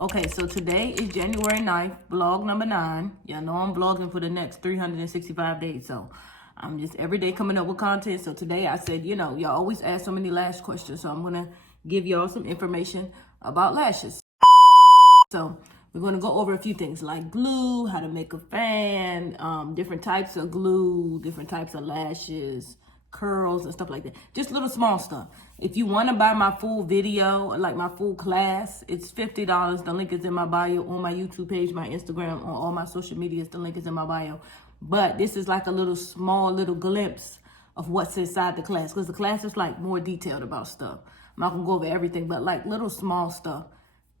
Okay, so today is January 9th, vlog number 9. Y'all know I'm vlogging for the next 365 days, so I'm just every day coming up with content. So today I said, y'all always ask so many lash questions, so I'm going to give y'all some information about lashes. So we're going to go over a few things like glue, how to make a fan, different types of glue, different types of lashes, curls and stuff like that. Just little small stuff. If you want to buy my full video, like my full class, it's $50. The link is in my bio on my YouTube page, my Instagram, on all my social medias. The link is in my bio. But this is like a little glimpse of what's inside the class, because the class is like more detailed about stuff. I'm not going to go over everything, but like little small stuff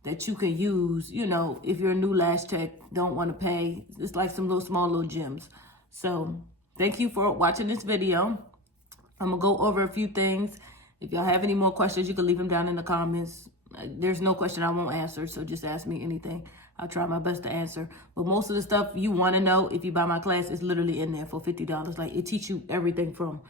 that you can use, if you're a new lash tech, don't want to pay. It's like some little gems. So thank you for watching this video. I'm going to go over a few things. If y'all have any more questions, you can leave them down in the comments. There's no question I won't answer, so just ask me anything. I'll try my best to answer. But most of the stuff you want to know, if you buy my class, is literally in there for $50. Like, it teaches you everything from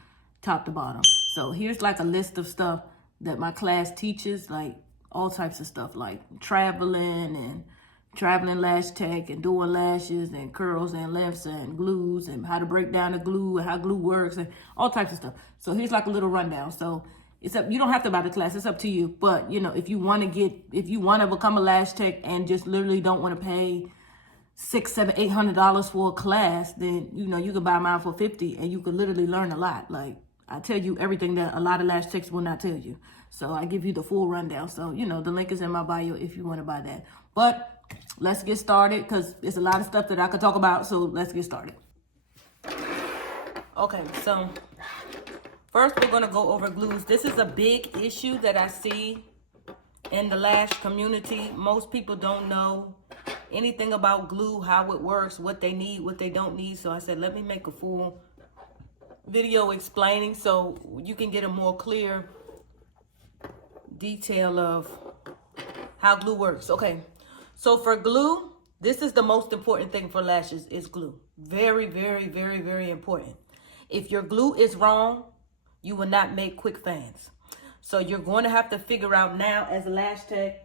top to bottom. So here's like a list of stuff that my class teaches, like all types of stuff, like traveling lash tech and doing lashes and curls and lengths and glues and how to break down the glue and how glue works and all types of stuff. So here's like a little rundown. So it's up, you don't have to buy the class, it's up to you. But if you want to become a lash tech and just literally don't want to pay $600, $700, $800 for a class, then you can buy mine for $50 and you can literally learn a lot. Like, I tell you everything that a lot of lash techs will not tell you. So I give you the full rundown. So, the link is in my bio if you want to buy that. But let's get started, because there's a lot of stuff that I could talk about. So let's get started. Okay, so first we're going to go over glues. This is a big issue that I see in the lash community. Most people don't know anything about glue, how it works, what they need, what they don't need. So I said, let me make a full video explaining so you can get a more clear detail of how glue works. Okay, so for glue, this is the most important thing for lashes, is glue. Very, very, very, very important. If your glue is wrong, you will not make quick fans. So you're going to have to figure out now as a lash tech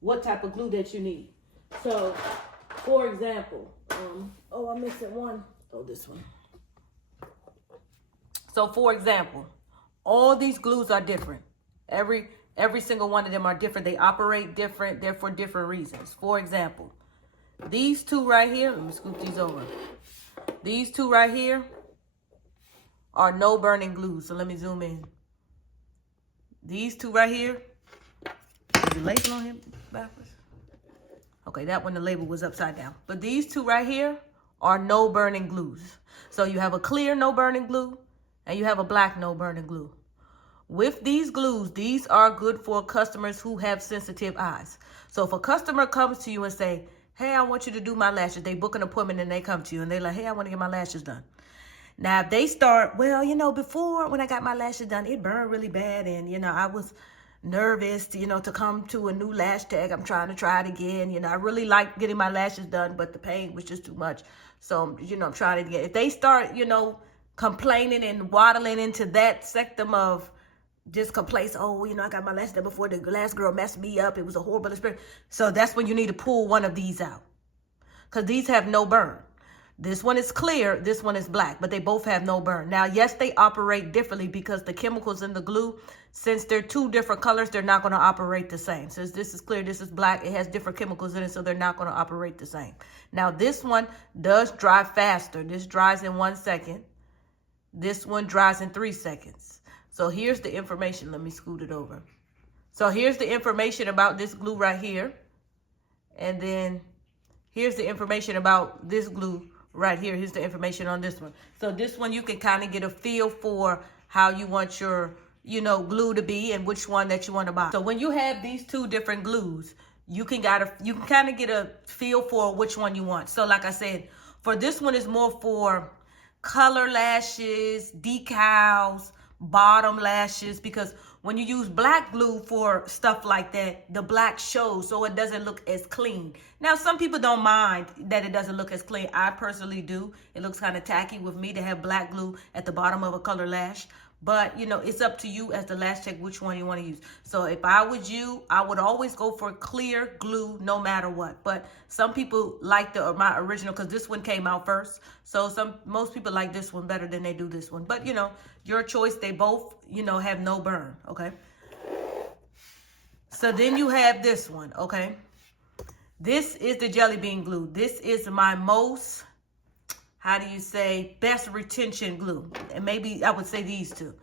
what type of glue that you need. So for example, I'm missing one. Oh, this one. So for example, all these glues are different. Every single one of them are different. They operate different. They're for different reasons. For example, these two right here, let me scoop these over. These two right here are no burning glues. So let me zoom in. These two right here, is the label on him backwards? Okay, that one, the label was upside down. But these two right here are no burning glues. So you have a clear no burning glue and you have a black no burning glue. With these glues, these are good for customers who have sensitive eyes. So if a customer comes to you and say, hey, I want you to do my lashes, they book an appointment and they come to you and they're like, hey, I want to get my lashes done. Now, if they start, well, before when I got my lashes done, it burned really bad. And, I was nervous, to come to a new lash tech. I'm trying to try it again. I really like getting my lashes done, but the pain was just too much. So, I'm trying it again. If they start, complaining and waddling into that sectum of just complaints, I got my lashes done before, the last girl messed me up, it was a horrible experience. So that's when you need to pull one of these out, because these have no burn. This one is clear, this one is black, but they both have no burn. Now, yes, they operate differently because the chemicals in the glue, since they're two different colors, they're not going to operate the same. Since this is clear, this is black, it has different chemicals in it, so they're not going to operate the same. Now, this one does dry faster. This dries in 1 second. This one dries in 3 seconds. So here's the information. Let me scoot it over. So here's the information about this glue right here. And then here's the information about this glue right here. Here's the information on this one. So this one, you can kind of get a feel for how you want your, glue to be and which one that you want to buy. So when you have these two different glues, you can kind of get a feel for which one you want. So like I said, for this one is more for color lashes, decals, bottom lashes, because when you use black glue for stuff like that, the black shows, so it doesn't look as clean. Now, some people don't mind that it doesn't look as clean. I personally do. It looks kind of tacky with me to have black glue at the bottom of a color lash. But, you know, it's up to you as the Lash Tech which one you want to use. So if I was you, I would always go for clear glue no matter what. But some people like my original because this one came out first. So most people like this one better than they do this one. But, you know, your choice. They both, you know, have no burn, okay? So then you have this one, okay? This is the Jelly Bean glue. This is my most, how do you say, best retention glue. And maybe I would say these two.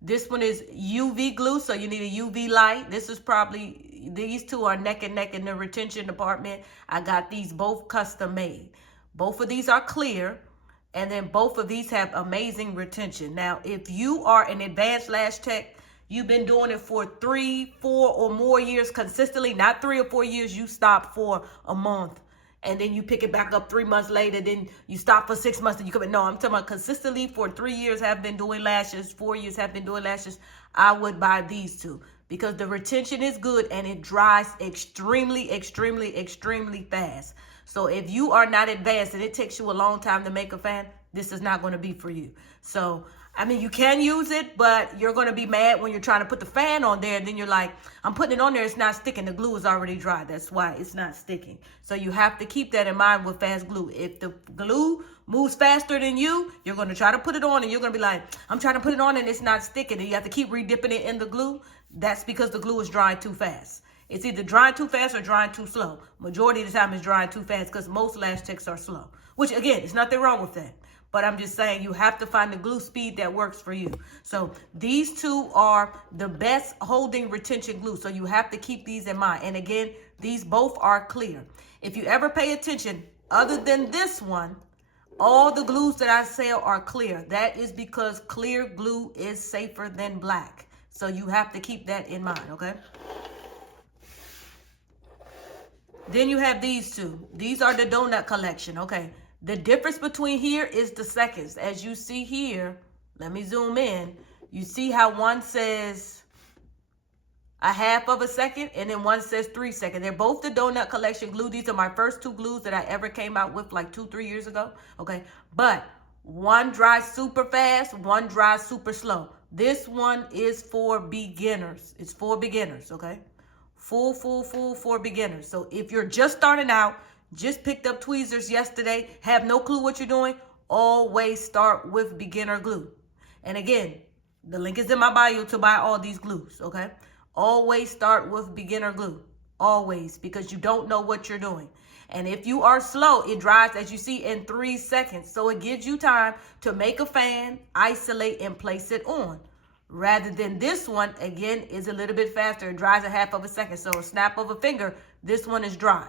This one is UV glue, so you need a UV light. This is probably, these two are neck and neck in the retention department. I got these both custom made. Both of these are clear, and then both of these have amazing retention. Now, if you are an advanced Lash Tech, you've been doing it for 3, 4, or more years consistently, not 3 or 4 years, you stop for a month. And then you pick it back up 3 months later. Then you stop for 6 months and you come in. No, I'm talking about consistently for 3 years have been doing lashes, 4 years have been doing lashes. I would buy these two because the retention is good and it dries extremely, extremely, extremely fast. So if you are not advanced and it takes you a long time to make a fan, this is not going to be for you. So I mean, you can use it, but you're going to be mad when you're trying to put the fan on there. And then you're like, I'm putting it on there. It's not sticking. The glue is already dry. That's why it's not sticking. So you have to keep that in mind with fast glue. If the glue moves faster than you, you're going to try to put it on and you're going to be like, I'm trying to put it on and it's not sticking. And you have to keep re-dipping it in the glue. That's because the glue is drying too fast. It's either drying too fast or drying too slow. Majority of the time it's drying too fast because most Lash Techs are slow. Which, again, there's nothing wrong with that. But I'm just saying you have to find the glue speed that works for you. So these two are the best holding retention glue. So you have to keep these in mind. And again, these both are clear. If you ever pay attention, other than this one, all the glues that I sell are clear. That is because clear glue is safer than black. So you have to keep that in mind, okay? Then you have these two. These are the donut collection, okay? The difference between here is the seconds. As you see here, let me zoom in. You see how one says a half of a second and then one says 3 seconds. They're both the donut collection glue. These are my first two glues that I ever came out with like 2-3 years ago. Okay, but one dries super fast, one dries super slow. This one is for beginners. It's for beginners, okay? Full for beginners. So if you're just starting out, just picked up tweezers yesterday, have no clue what you're doing, always start with beginner glue. And again, the link is in my bio to buy all these glues, okay? Always start with beginner glue, always, because you don't know what you're doing. And if you are slow, it dries, as you see, in 3 seconds. So it gives you time to make a fan, isolate, and place it on. Rather than this one, again, is a little bit faster. It dries a half of a second. So a snap of a finger, this one is dry.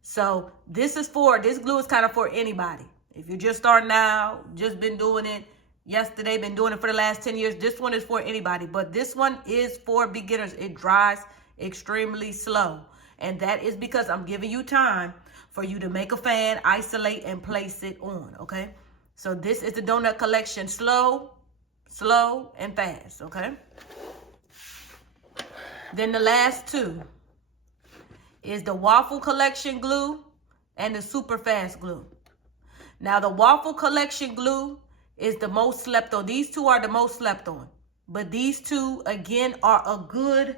So this glue is kind of for anybody. If you're just starting out, just been doing it yesterday, been doing it for the last 10 years, this one is for anybody. But this one is for beginners. It dries extremely slow. And that is because I'm giving you time for you to make a fan, isolate, and place it on, okay? So this is the donut collection, slow, and fast, okay? Then the last two is the waffle collection glue and the super fast glue. Now the waffle collection glue is the most slept on. These two are the most slept on. But these two, again, are a good,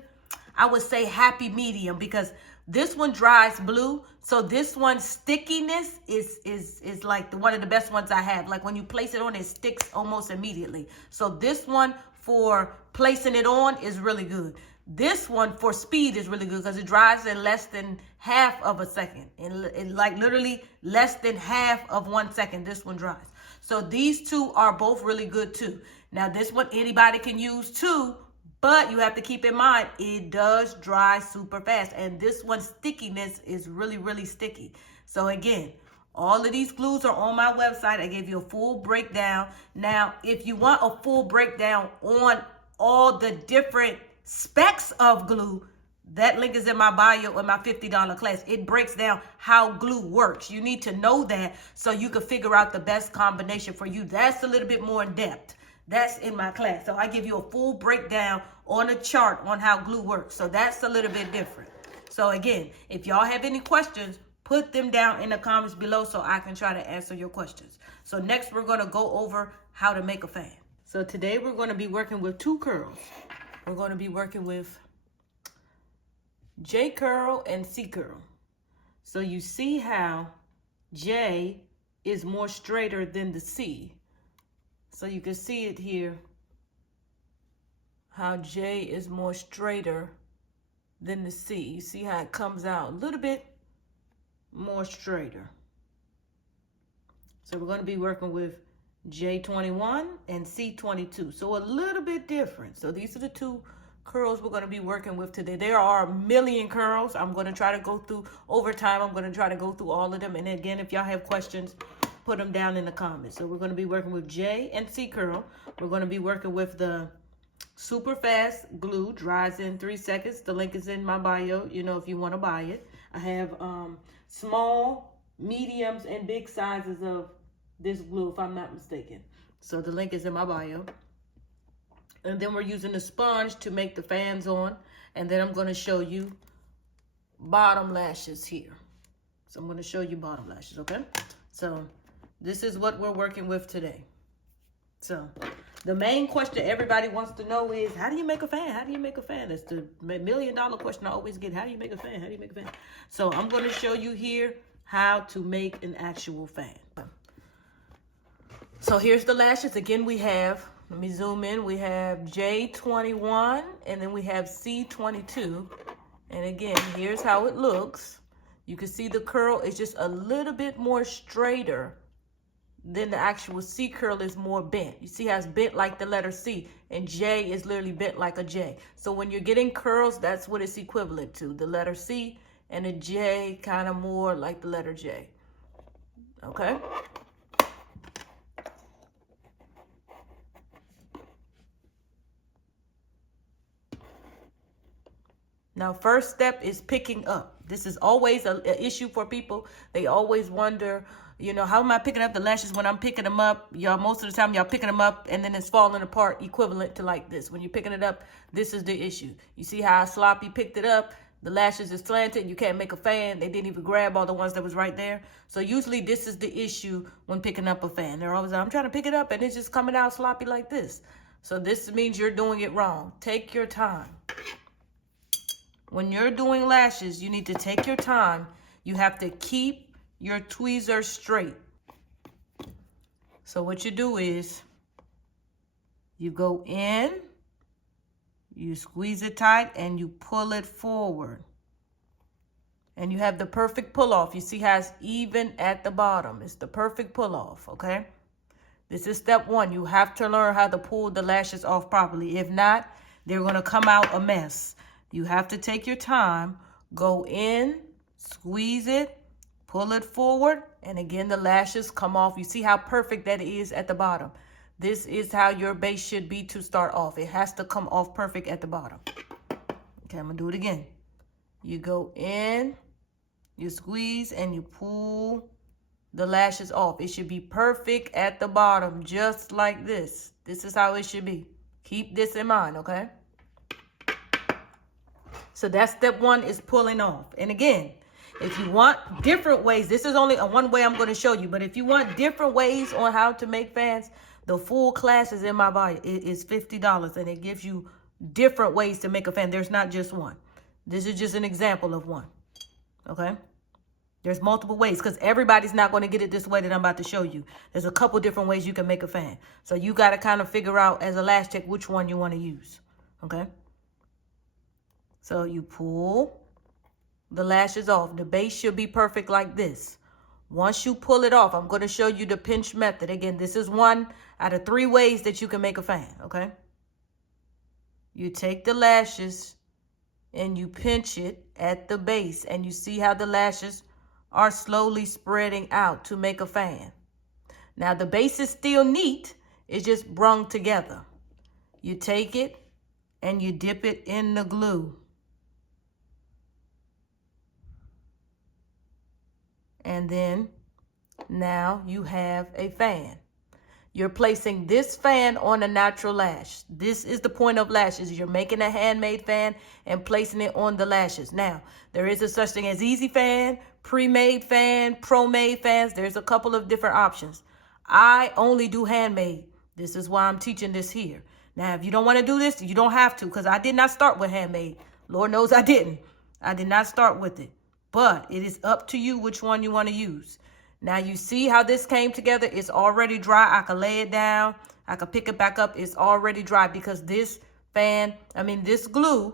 I would say, happy medium because this one dries blue. So this one's stickiness is like one of the best ones I have. Like when you place it on, it sticks almost immediately. So this one for placing it on is really good. This one for speed is really good because it dries in less than half of a second. In like literally less than half of 1 second, this one dries. So these two are both really good too. Now this one anybody can use too, but you have to keep in mind it does dry super fast. And this one's stickiness is really, really sticky. So again, all of these glues are on my website. I gave you a full breakdown. Now, if you want a full breakdown on all the different specs of glue, that link is in my bio in my $50 class. It breaks down how glue works. You need to know that so you can figure out the best combination for you. That's a little bit more in depth. That's in my class. So I give you a full breakdown on a chart on how glue works. So that's a little bit different. So again, if y'all have any questions, put them down in the comments below so I can try to answer your questions. So next we're going to go over how to make a fan. So today we're going to be working with two curls. We're going to be working with J curl and C curl. So you see how J is more straighter than the C. So you can see it here, how J is more straighter than the C. You see how it comes out a little bit more straighter. So we're going to be working with J21 and C22. So a little bit different. So these are the two curls we're going to be working with today. There are a million curls. I'm going to try to go through over time. I'm going to try to go through all of them. And again, if y'all have questions, put them down in the comments. So we're going to be working with J and C curl. We're going to be working with the super fast glue, dries in 3 seconds. The link is in my bio, you know, if you want to buy it. I have small, mediums, and big sizes of this glue, if I'm not mistaken. So the link is in my bio. And then we're using the sponge to make the fans on. And then I'm going to show you bottom lashes here. So I'm going to show you bottom lashes, okay? So this is what we're working with today. So the main question everybody wants to know is, how do you make a fan? How do you make a fan? That's the million-dollar question I always get. How do you make a fan? How do you make a fan? So I'm going to show you here how to make an actual fan. So here's the lashes. Again, we have, let me zoom in. We have J21 and then we have C22. And again, here's how it looks. You can see the curl is just a little bit more straighter than the actual C curl is more bent. You see how it's bent like the letter C, and J is literally bent like a J. So when you're getting curls, that's what it's equivalent to. The letter C and a J kind of more like the letter J. Okay? Now, first step is picking up. This is always an issue for people. They always wonder, you know, how am I picking up the lashes when I'm picking them up? Y'all, most of the time, y'all picking them up and then it's falling apart equivalent to like this. When you're picking it up, this is the issue. You see how sloppy picked it up? The lashes is slanted. You can't make a fan. They didn't even grab all the ones that was right there. So usually this is the issue when picking up a fan. They're always, I'm trying to pick it up and it's just coming out sloppy like this. So this means you're doing it wrong. Take your time. When you're doing lashes, you need to take your time. You have to keep your tweezers straight. So what you do is you go in, you squeeze it tight, and you pull it forward. And you have the perfect pull off. You see how it's even at the bottom. It's the perfect pull off, okay? This is step one. You have to learn how to pull the lashes off properly. If not, they're going to come out a mess. You have to take your time, go in, squeeze it, pull it forward, and again, the lashes come off. You see how perfect that is at the bottom. This is how your base should be to start off. It has to come off perfect at the bottom. Okay, I'm going to do it again. You go in, you squeeze, and you pull the lashes off. It should be perfect at the bottom, just like this. This is how it should be. Keep this in mind, okay? So that's step one, is pulling off. And again, if you want different ways, this is only one way I'm going to show you. But if you want different ways on how to make fans, the full class is in my bio. It is $50 and it gives you different ways to make a fan. There's not just one. This is just an example of one. Okay? There's multiple ways because everybody's not going to get it this way that I'm about to show you. There's a couple different ways you can make a fan. So you got to kind of figure out as a lash tech which one you want to use. Okay? So you pull the lashes off. The base should be perfect like this. Once you pull it off, I'm going to show you the pinch method. Again, this is one out of 3 ways that you can make a fan, okay? You take the lashes and you pinch it at the base. And you see how the lashes are slowly spreading out to make a fan. Now, the base is still neat. It's just brung together. You take it and you dip it in the glue. And then now you have a fan. You're placing this fan on a natural lash. This is the point of lashes. You're making a handmade fan and placing it on the lashes. Now, there is a such thing as easy fan, pre-made fan, pro-made fans. There's a couple of different options. I only do handmade. This is why I'm teaching this here. Now, if you don't want to do this, you don't have to, because I did not start with handmade. Lord knows I didn't. I did not start with it. But it is up to you which one you want to use. Now, you see how this came together? It's already dry. I can lay it down. I can pick it back up. It's already dry because this glue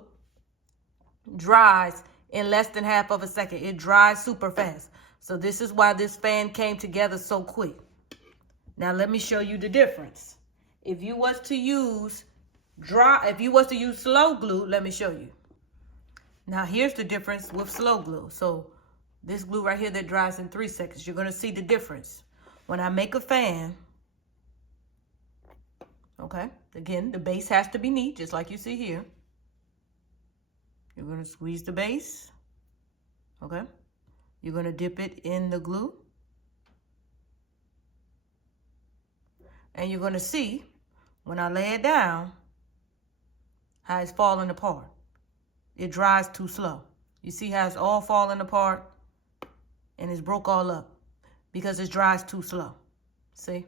dries in less than half of a second. It dries super fast. So this is why this fan came together so quick. Now, let me show you the difference. If you was to use slow glue, let me show you. Now, here's the difference with slow glue. So this glue right here that dries in 3 seconds, you're going to see the difference. When I make a fan, okay, again, the base has to be neat, just like you see here. You're going to squeeze the base, okay? You're going to dip it in the glue. And you're going to see, when I lay it down, how it's falling apart. It dries too slow. You see how it's all falling apart and it's broke all up because it dries too slow. See?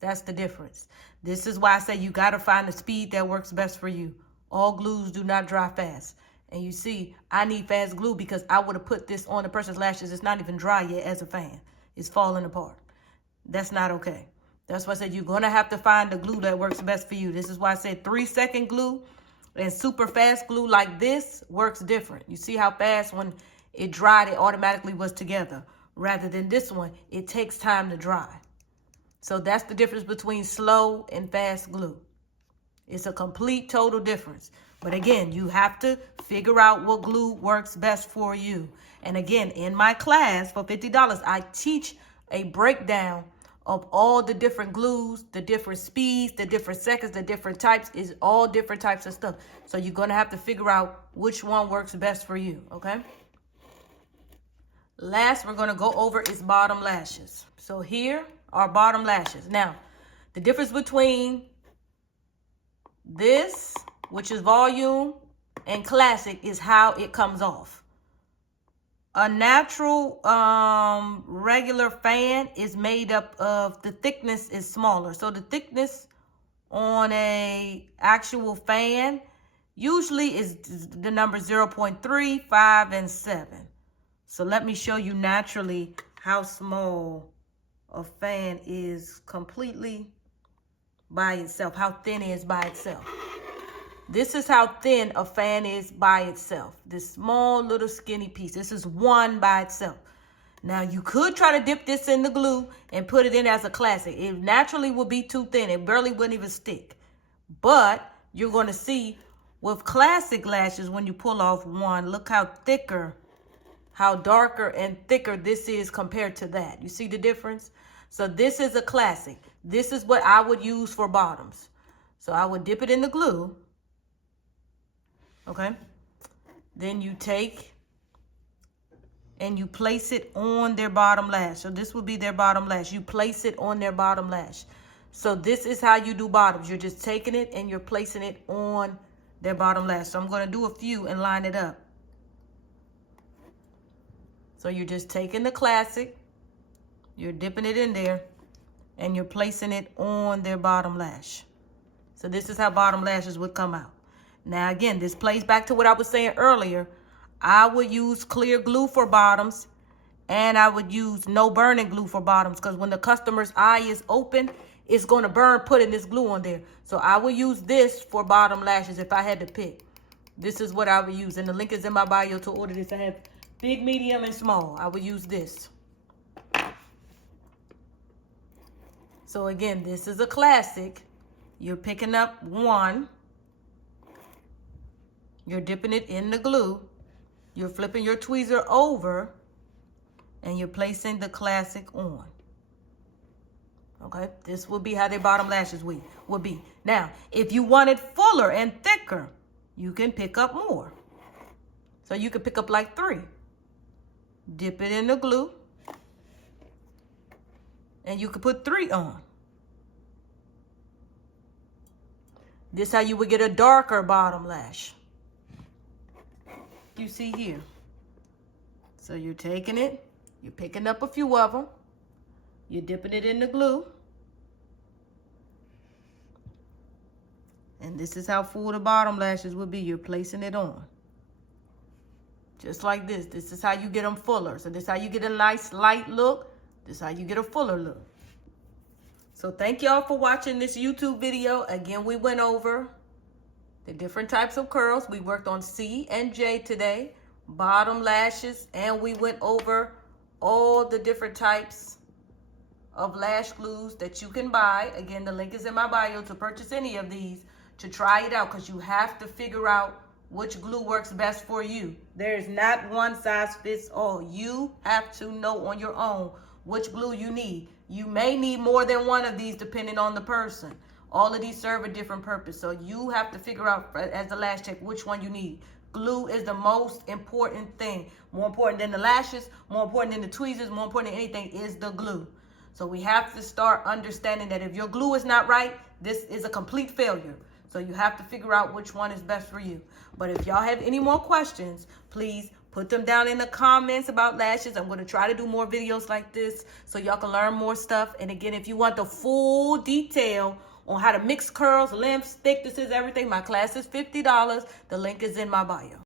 That's the difference. This is why I say you got to find the speed that works best for you. All glues do not dry fast. And you see, I need fast glue because I would have put this on the person's lashes. It's not even dry yet as a fan. It's falling apart. That's not okay. That's why I said you're going to have to find the glue that works best for you. This is why I said 3-second glue and super fast glue like this works different. You see how fast when it dried, it automatically was together. Rather than this one, it takes time to dry. So that's the difference between slow and fast glue. It's a complete total difference. But again, you have to figure out what glue works best for you. And again, in my class for $50, I teach a breakdown of all the different glues, the different speeds, the different seconds, the different types, is all different types of stuff. So you're going to have to figure out which one works best for you, okay? Last, we're going to go over is bottom lashes. So here are bottom lashes. Now, the difference between this, which is volume, and classic is how it comes off. A natural regular fan is made up of, the thickness is smaller. So the thickness on a actual fan usually is the number 0.3, 5, and 7. So let me show you naturally how small a fan is completely by itself, how thin it is by itself. This is how thin a fan is by itself. This small little skinny piece. This is one by itself. Now you could try to dip this in the glue and put it in as a classic. It naturally would be too thin. It barely wouldn't even stick. But you're going to see with classic lashes, when you pull off one, look how thicker, how darker and thicker this is compared to that. You see the difference? So this is a classic. This is what I would use for bottoms. So I would dip it in the glue. Okay, then you take and you place it on their bottom lash. So this would be their bottom lash. You place it on their bottom lash. So this is how you do bottoms. You're just taking it and you're placing it on their bottom lash. So I'm going to do a few and line it up. So you're just taking the classic, you're dipping it in there, and you're placing it on their bottom lash. So this is how bottom lashes would come out. Now, again, this plays back to what I was saying earlier. I would use clear glue for bottoms, and I would use no burning glue for bottoms, because when the customer's eye is open, it's going to burn putting this glue on there. So I would use this for bottom lashes if I had to pick. This is what I would use, and the link is in my bio to order this. I have big, medium, and small. I would use this. So again, this is a classic. You're picking up one. You're dipping it in the glue. You're flipping your tweezer over, and you're placing the classic on. Okay, this will be how their bottom lashes will be. Now, if you want it fuller and thicker, you can pick up more. So you can pick up like 3. Dip it in the glue, and you can put 3 on. This is how you would get a darker bottom lash. You see here. So you're taking it, you're picking up a few of them, you're dipping it in the glue, And this is how full the bottom lashes will be. You're placing it on. Just like this. This is how you get them fuller. So this is how you get a nice light look. This is how you get a fuller look. So thank y'all for watching this YouTube video. Again, we went over the different types of curls. We worked on C and J today. Bottom lashes. And we went over all the different types of lash glues that you can buy. Again, the link is in my bio to purchase any of these, to try it out, because you have to figure out which glue works best for you. There is not one size fits all. You have to know on your own which glue you need. You may need more than one of these depending on the person. All of these serve a different purpose. So you have to figure out as the lash tech which one you need. Glue is the most important thing. More important than the lashes, more important than the tweezers, more important than anything is the glue. So we have to start understanding that if your glue is not right, this is a complete failure. So you have to figure out which one is best for you. But if y'all have any more questions, please put them down in the comments about lashes. I'm going to try to do more videos like this so y'all can learn more stuff. And again, if you want the full detail on how to mix curls, lengths, thicknesses, everything, my class is $50. The link is in my bio.